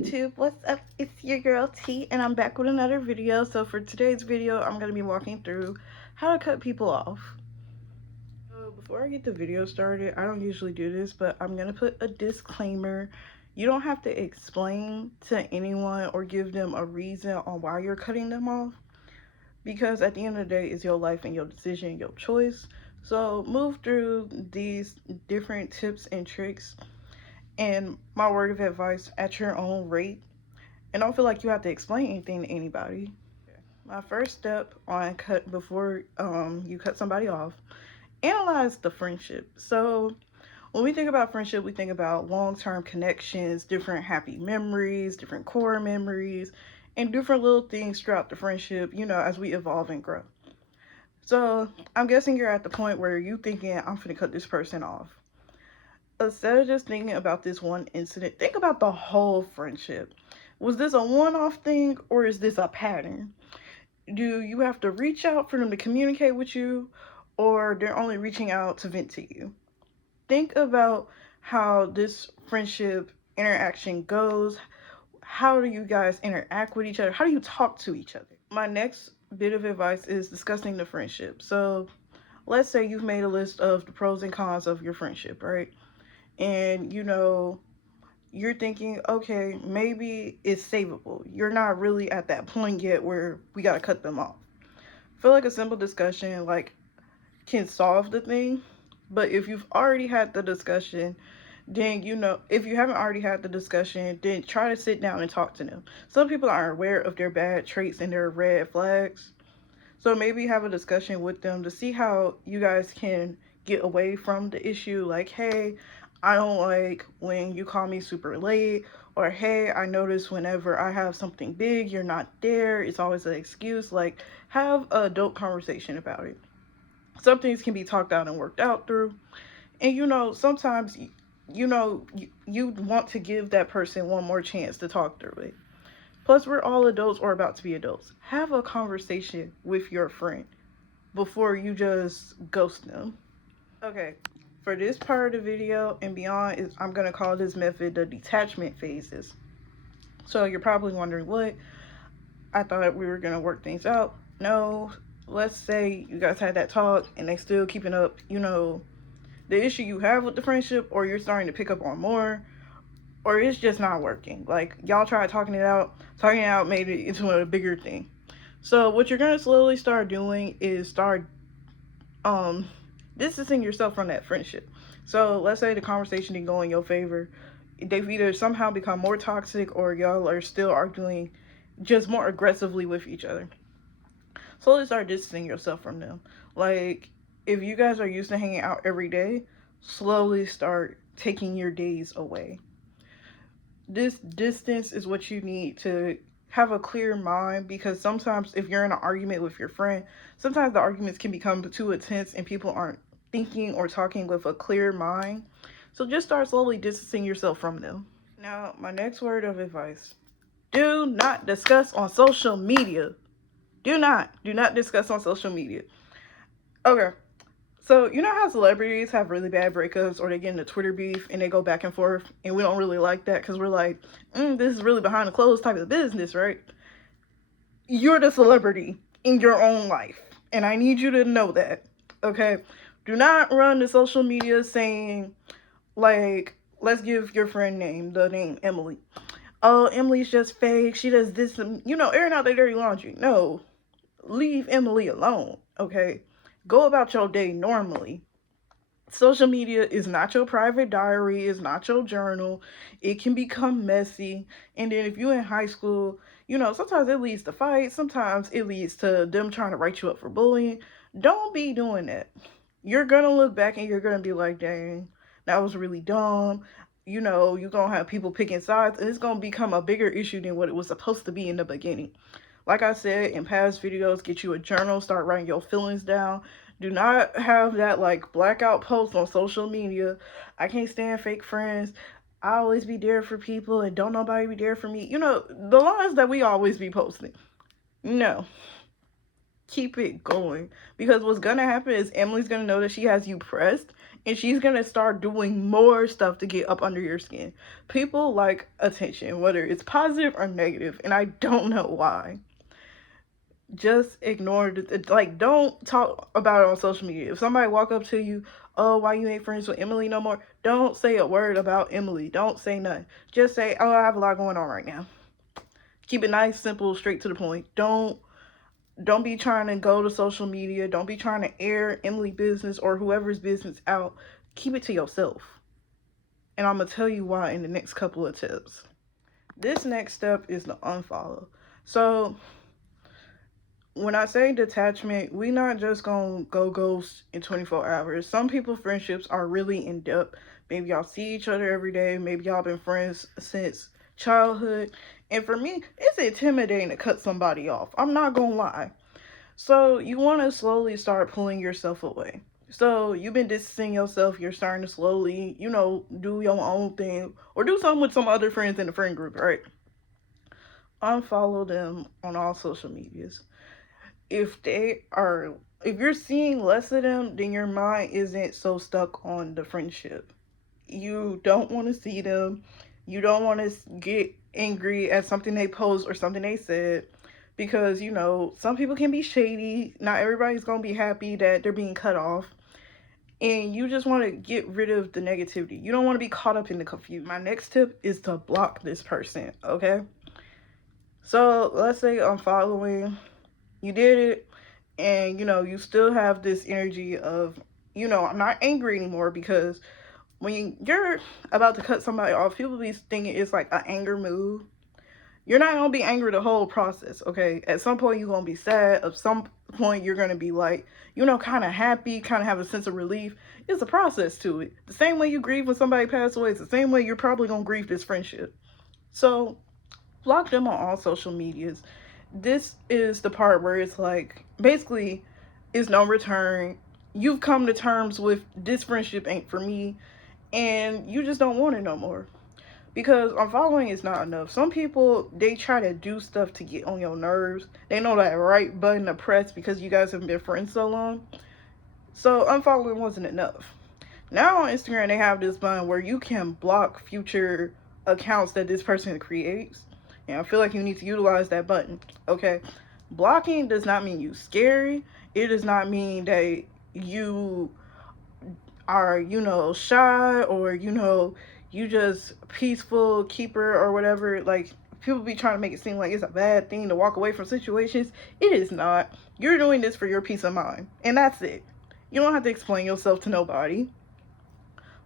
YouTube, what's up? It's your girl T, and I'm back with another video. So for today's video, I'm going to be walking through how to cut people off. So before I get the video started, I don't usually do this, but I'm going to put a disclaimer. You don't have to explain to anyone or give them a reason on why you're cutting them off, because at the end of the day, it's your life and your decision, your choice. So move through these different tips and tricks and my word of advice at your own rate, and don't feel like you have to explain anything to anybody. My first step on cut before you cut somebody off, analyze the friendship. So when we think about friendship, we think about long-term connections, different happy memories, different core memories, and different little things throughout the friendship, as we evolve and grow. So I'm guessing you're at the point where you thinking, I'm gonna cut this person off. Instead of just thinking about this one incident, think about the whole friendship. Was this a one-off thing, or is this a pattern? Do you have to reach out for them to communicate with you, or they're only reaching out to vent to you? Think about how this friendship interaction goes. How do you guys interact with each other? How do you talk to each other? My next bit of advice is discussing the friendship. So let's say you've made a list of the pros and cons of your friendship, right? And you're thinking, okay, maybe it's savable. You're not really at that point yet where we got to cut them off. I feel like a simple discussion can solve the thing. But if you've already had the discussion, then if you haven't already had the discussion, then try to sit down and talk to them. Some people aren't aware of their bad traits and their red flags, so maybe have a discussion with them to see how you guys can get away from the issue. Like, hey, I don't like when you call me super late, or hey, I notice whenever I have something big, you're not there. It's always an excuse. Like, have an adult conversation about it. Some things can be talked out and worked out through. And sometimes you want to give that person one more chance to talk through it. Plus, we're all adults or about to be adults. Have a conversation with your friend before you just ghost them. Okay, for this part of the video and beyond, I'm going to call this method the detachment phases. So you're probably wondering, what? I thought we were going to work things out. No, let's say you guys had that talk and they still keeping up, the issue you have with the friendship, or you're starting to pick up on more, or it's just not working. Like, y'all tried talking it out made it into a bigger thing. So what you're going to slowly start doing is start distancing yourself from that friendship. So let's say the conversation didn't go in your favor. They've either somehow become more toxic, or y'all are still arguing just more aggressively with each other. Slowly start distancing yourself from them. Like, if you guys are used to hanging out every day, slowly start taking your days away. This distance is what you need to have a clear mind, because sometimes if you're in an argument with your friend, sometimes the arguments can become too intense and people aren't thinking or talking with a clear mind. So just start slowly distancing yourself from them. Now, my next word of advice: do not discuss on social media. Do not discuss on social media. Okay, so you know how celebrities have really bad breakups, or they get into Twitter beef and they go back and forth, and we don't really like that because we're like, this is really behind the clothes type of business, right? You're the celebrity in your own life, and I need you to know that, okay? Do not run to social media saying, like, let's give your friend the name Emily. Oh, Emily's just fake. She does this, airing out their dirty laundry. No, leave Emily alone, okay? Go about your day normally. Social media is not your private diary, it's not your journal. It can become messy. And then if you're in high school, sometimes it leads to fights, sometimes it leads to them trying to write you up for bullying. Don't be doing that. You're gonna look back and you're gonna be like, dang, that was really dumb. You're gonna have people picking sides, and it's gonna become a bigger issue than what it was supposed to be in the beginning. Like I said in past videos, get you a journal, start writing your feelings down. Do not have that like blackout post on social media. I can't stand fake friends. I always be there for people and don't nobody be there for me. The lines that we always be posting. No. keep it going. Because what's gonna happen is Emily's gonna know that she has you pressed, and she's gonna start doing more stuff to get up under your skin. People like attention, whether it's positive or negative, and I don't know why. Just ignore it. Like, don't talk about it on social media. If somebody walk up to you, oh, why you ain't friends with Emily no more, don't say a word about Emily. Don't say nothing. Just say, oh, I have a lot going on right now. Keep it nice, simple, straight to the point. Don't be trying to go to social media. Don't be trying to air Emily business or whoever's business out. Keep it to yourself. And I'm going to tell you why in the next couple of tips. This next step is the unfollow. So when I say detachment, we not just gonna go ghost in 24 hours. Some people friendships are really in depth. Maybe y'all see each other every day. Maybe y'all been friends since childhood. And for me, it's intimidating to cut somebody off. I'm not gonna lie. So you want to slowly start pulling yourself away. So you've been distancing yourself. You're starting to slowly, do your own thing or do something with some other friends in the friend group, right? Unfollow them on all social medias. If you're seeing less of them, then your mind isn't so stuck on the friendship. You don't want to see them. You don't want to get angry at something they post or something they said, because some people can be shady. Not everybody's going to be happy that they're being cut off, and you just want to get rid of the negativity. You don't want to be caught up in the confusion. My next tip is to block this person, okay? So let's say I'm following, you did it, and you still have this energy of, I'm not angry anymore, because when you're about to cut somebody off, people be thinking it's like an anger move. You're not gonna be angry the whole process, okay? At some point you're gonna be sad. At some point you're gonna be like, kind of happy, kind of have a sense of relief. It's a process to it. The same way you grieve when somebody passed away, it's the same way you're probably gonna grieve this friendship. So block them on all social medias. This is the part where it's like, basically, it's no return. You've come to terms with this friendship ain't for me, and you just don't want it no more. Because unfollowing is not enough. Some people, they try to do stuff to get on your nerves. They know that right button to press because you guys have been friends so long. So unfollowing wasn't enough. Now on Instagram, they have this button where you can block future accounts that this person creates. And I feel like you need to utilize that button, okay? Blocking does not mean you scary. It does not mean that you are, shy, or, you just peaceful keeper or whatever. Like, people be trying to make it seem like it's a bad thing to walk away from situations. It is not. You're doing this for your peace of mind, and that's it. You don't have to explain yourself to nobody.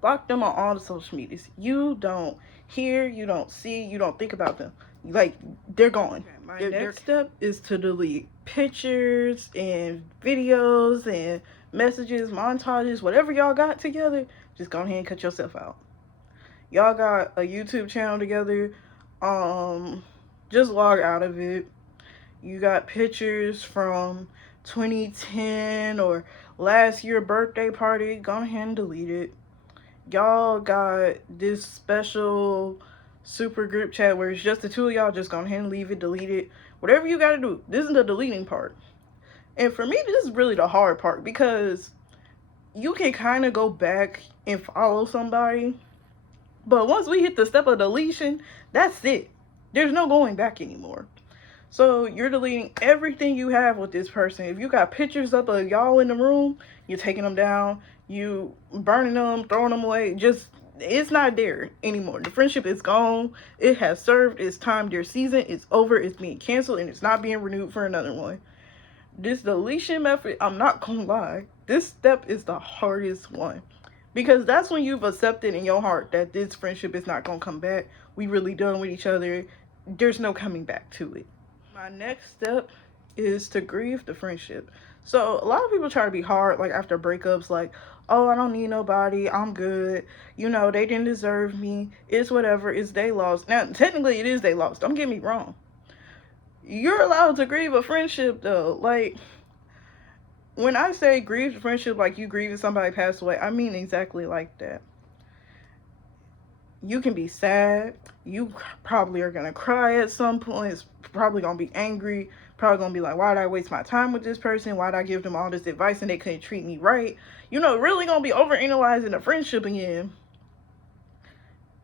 Block them on all the social medias. You don't hear, you don't see, you don't think about them. Like, they're gone. Okay, my next step is to delete pictures and videos and messages, montages, whatever y'all got together. Just go ahead and cut yourself out. Y'all got a YouTube channel together, just log out of it. You got pictures from 2010 or last year birthday party, go ahead and delete it. Y'all got this special super group chat where it's just the two of y'all, just go ahead and leave it, delete it. Whatever you gotta do. This is the deleting part. And for me, this is really the hard part, because you can kind of go back and follow somebody, but once we hit the step of deletion, that's it. There's no going back anymore. So you're deleting everything you have with this person. If you got pictures up of y'all in the room, you're taking them down, you burning them, throwing them away. Just, it's not there anymore. The friendship is gone. It has served its time. Their season is over. It's being canceled, and it's not being renewed for another one. This deletion method, I'm not gonna lie, this step is the hardest one. Because that's when you've accepted in your heart that this friendship is not going to come back. We really done with each other. There's no coming back to it. My next step is to grieve the friendship. So a lot of people try to be hard, like after breakups, like, oh, I don't need nobody, I'm good. They didn't deserve me. It's whatever. It's they lost. Now, technically, it is they lost. Don't get me wrong. You're allowed to grieve a friendship, though. Like, when I say grieve the friendship like you grieving somebody passed away, I mean exactly like that. You can be sad. You probably are going to cry at some point. It's probably going to be angry. Probably gonna be like, why did I waste my time with this person? Why did I give them all this advice and they couldn't treat me right? You know, really gonna be overanalyzing a friendship again.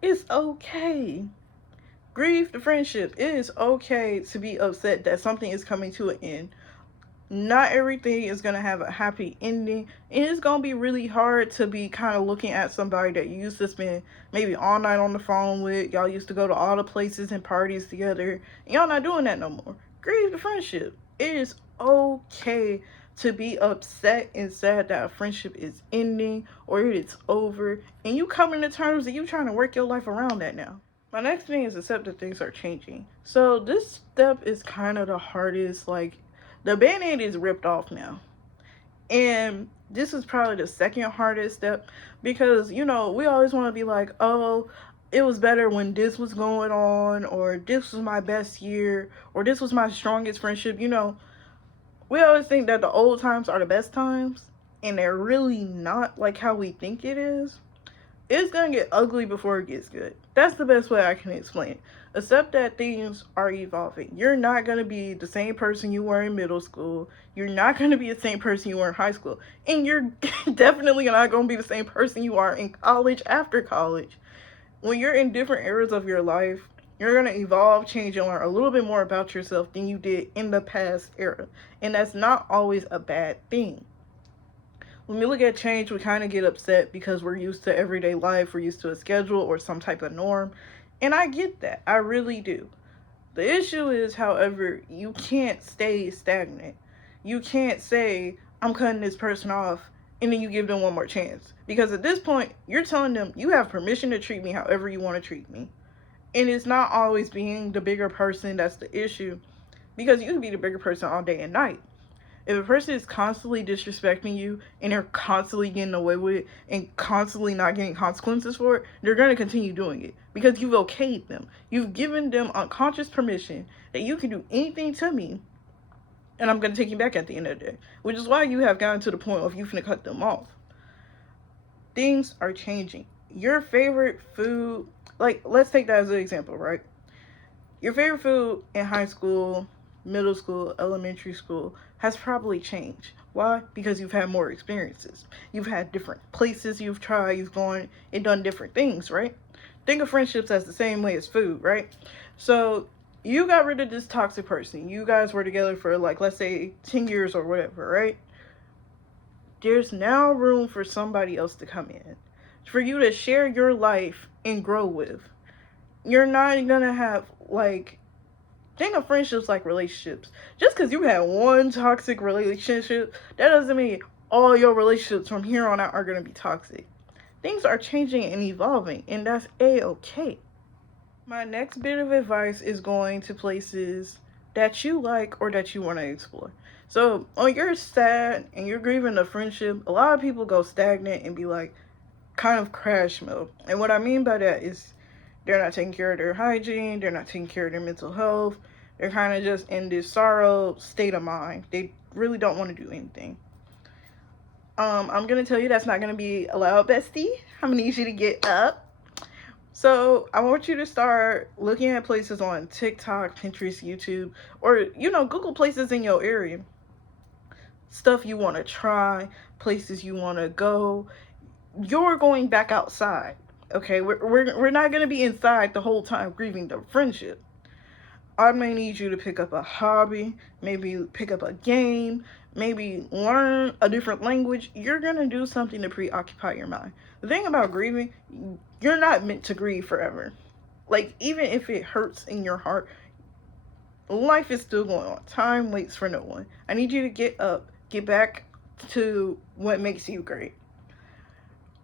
It's okay. Grieve the friendship. It is okay to be upset that something is coming to an end. Not everything is going to have a happy ending. And it's going to be really hard to be kind of looking at somebody that you used to spend maybe all night on the phone with. Y'all used to go to all the places and parties together. And y'all not doing that no more. Grieve the friendship. It is okay to be upset and sad that a friendship is ending or it's over. And you coming to terms that you trying to work your life around that now. My next thing is accept that things are changing. So this step is kind of the hardest. Like, the band-aid is ripped off now. And this is probably the second hardest step because, you know, we always want to be like, oh, it was better when this was going on, or this was my best year, or this was my strongest friendship. You know, we always think that the old times are the best times, and they're really not like how we think it is. It's gonna get ugly before it gets good. That's the best way I can explain it. Accept that things are evolving. You're not gonna be the same person you were in middle school. You're not gonna be the same person you were in high school. And you're definitely not gonna be the same person you are in college after college. When you're in different eras of your life, you're gonna evolve, change, and learn a little bit more about yourself than you did in the past era. And that's not always a bad thing. When we look at change, we kind of get upset because we're used to everyday life, we're used to a schedule or some type of norm. And I get that. I really do. The issue is, however, you can't stay stagnant. You can't say, I'm cutting this person off, and then you give them one more chance. Because at this point, you're telling them you have permission to treat me however you want to treat me. And it's not always being the bigger person that's the issue. Because you can be the bigger person all day and night. If a person is constantly disrespecting you and they're constantly getting away with it and constantly not getting consequences for it, they're going to continue doing it because you've okayed them. You've given them unconscious permission that you can do anything to me and I'm going to take you back at the end of the day, which is why you have gotten to the point of you finna cut them off. Things are changing. Your favorite food, like, let's take that as an example, right? Your favorite food in high school, middle school, elementary school has probably changed. Why? Because you've had more experiences. You've had different places you've tried, you've gone and done different things, right? Think of friendships as the same way as food, right? So you got rid of this toxic person. You guys were together for, like, let's say 10 years or whatever, right? There's now room for somebody else to come in, for you to share your life and grow with. You're not gonna have, like, think of friendships like relationships. Just because you had one toxic relationship, that doesn't mean all your relationships from here on out are going to be toxic. Things are changing and evolving, and that's a-okay. My next bit of advice is going to places that you like or that you want to explore. So, when you're sad and you're grieving a friendship, a lot of people go stagnant and be like, kind of crash mode. And what I mean by that is, they're not taking care of their hygiene. They're not taking care of their mental health. They're kind of just in this sorrow state of mind. They really don't want to do anything. I'm going to tell you that's not going to be allowed, bestie. I'm going to need you to get up. So I want you to start looking at places on TikTok, Pinterest, YouTube, or, you know, Google places in your area. Stuff you want to try, places you want to go. You're going back outside. Okay, we're not going to be inside the whole time grieving the friendship. I may need you to pick up a hobby, maybe pick up a game, maybe learn a different language. You're going to do something to preoccupy your mind. The thing about grieving, you're not meant to grieve forever. Like, even if it hurts in your heart, life is still going on. Time waits for no one. I need you to get up, get back to what makes you great.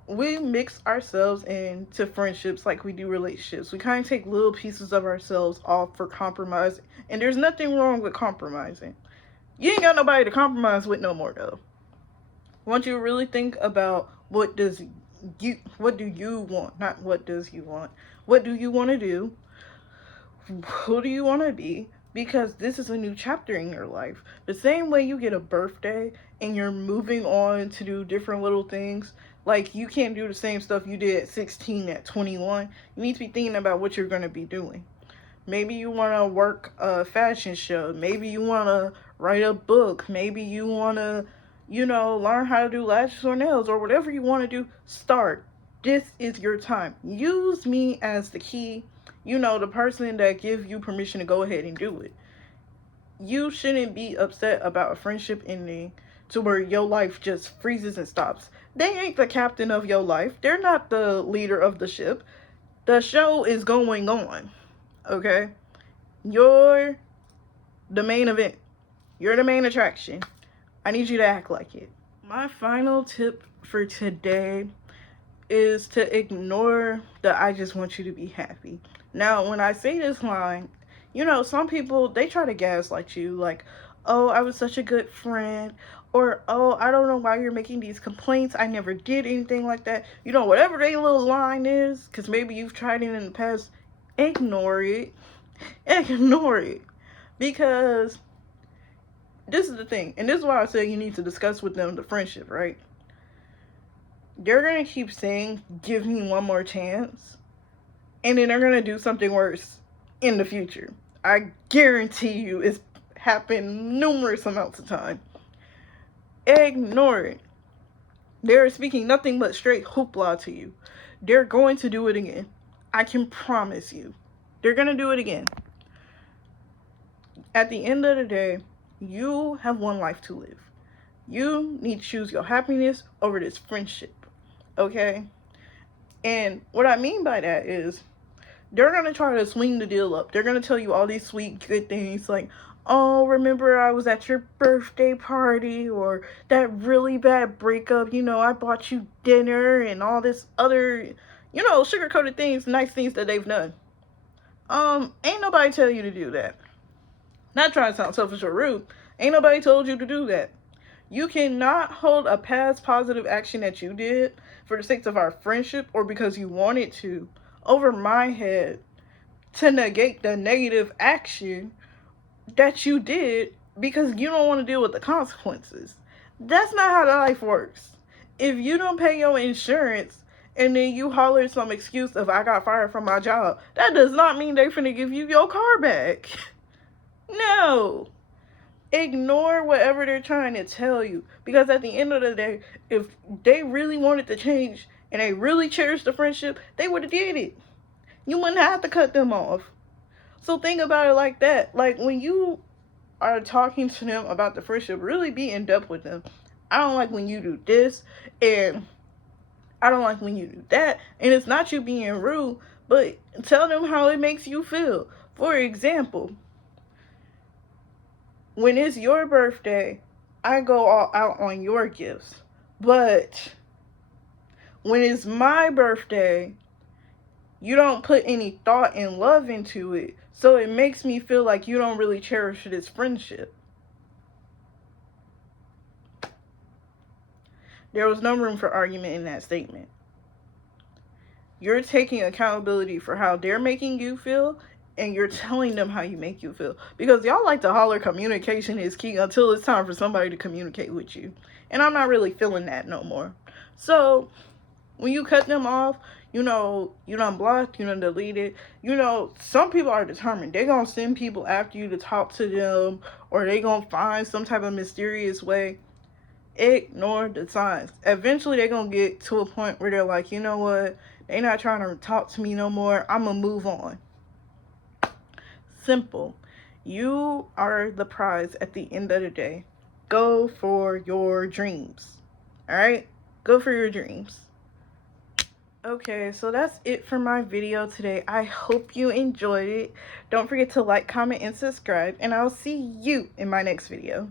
We mix ourselves into friendships like we do relationships. We kind of take little pieces of ourselves off for compromise, and there's nothing wrong with compromising. You ain't got nobody to compromise with no more, though. I want you to really think about what do you want, not what does you want. What do you want to do? Who do you want to be? Because this is a new chapter in your life. The same way you get a birthday and you're moving on to do different little things. Like, you can't do the same stuff you did at 16 at 21. You need to be thinking about what you're going to be doing. Maybe you want to work a fashion show. Maybe you want to write a book. Maybe you want to, learn how to do lashes or nails or whatever you want to do. Start. This is your time. Use me as the key, the person that gives you permission to go ahead and do it. You shouldn't be upset about a friendship ending to where your life just freezes and stops. They ain't the captain of your life. They're not the leader of the ship. The show is going on. Okay? You're the main event. You're the main attraction. I need you to act like it. My final tip for today is to ignore the "I just want you to be happy." Now, when I say this line, some people, they try to gaslight you like, "Oh, I was such a good friend," or, "Oh, I don't know why you're making these complaints. I never did anything like that." Whatever their little line is, because maybe you've tried it in the past, ignore it. Ignore it. Because this is the thing, and this is why I say you need to discuss with them the friendship, right? They're going to keep saying, "Give me one more chance," and then they're going to do something worse in the future. I guarantee you it's happened numerous amounts of time. Ignore it. They're speaking nothing but straight hoopla to you. They're going to do it again. I can promise you. They're going to do it again. At the end of the day, you have one life to live. You need to choose your happiness over this friendship. Okay? And what I mean by that is, they're going to try to swing the deal up. They're going to tell you all these sweet, good things like, "Oh, remember I was at your birthday party," or "That really bad breakup, I bought you dinner," and all this other, sugar-coated things, nice things that they've done. Ain't nobody tell you to do that. Not trying to sound selfish or rude. Ain't nobody told you to do that. You cannot hold a past positive action that you did for the sake of our friendship or because you wanted to over my head to negate the negative action that you did because you don't want to deal with the consequences. That's not how life works. If you don't pay your insurance and then you holler some excuse of "I got fired from my job," that does not mean they're finna give you your car back. No. Ignore whatever they're trying to tell you. Because at the end of the day, if they really wanted to change and they really cherished the friendship, they would have did it. You wouldn't have to cut them off. So think about it like that. Like, when you are talking to them about the friendship, really be in depth with them. "I don't like when you do this, and I don't like when you do that." And it's not you being rude, but tell them how it makes you feel. For example, when it's your birthday, I go all out on your gifts. But when it's my birthday, you don't put any thought and love into it. So it makes me feel like you don't really cherish this friendship. There was no room for argument in that statement. You're taking accountability for how they're making you feel, and you're telling them how you make you feel. Because y'all like to holler communication is key until it's time for somebody to communicate with you. And I'm not really feeling that no more. So when you cut them off, you done blocked, you done deleted. Some people are determined. They're going to send people after you to talk to them, or they going to find some type of mysterious way. Ignore the signs. Eventually, they're going to get to a point where they're like, "You know what? They're not trying to talk to me no more. I'm going to move on." Simple. You are the prize at the end of the day. Go for your dreams. All right? Go for your dreams. Okay, so that's it for my video today. I hope you enjoyed it. Don't forget to like, comment, and subscribe, and I'll see you in my next video.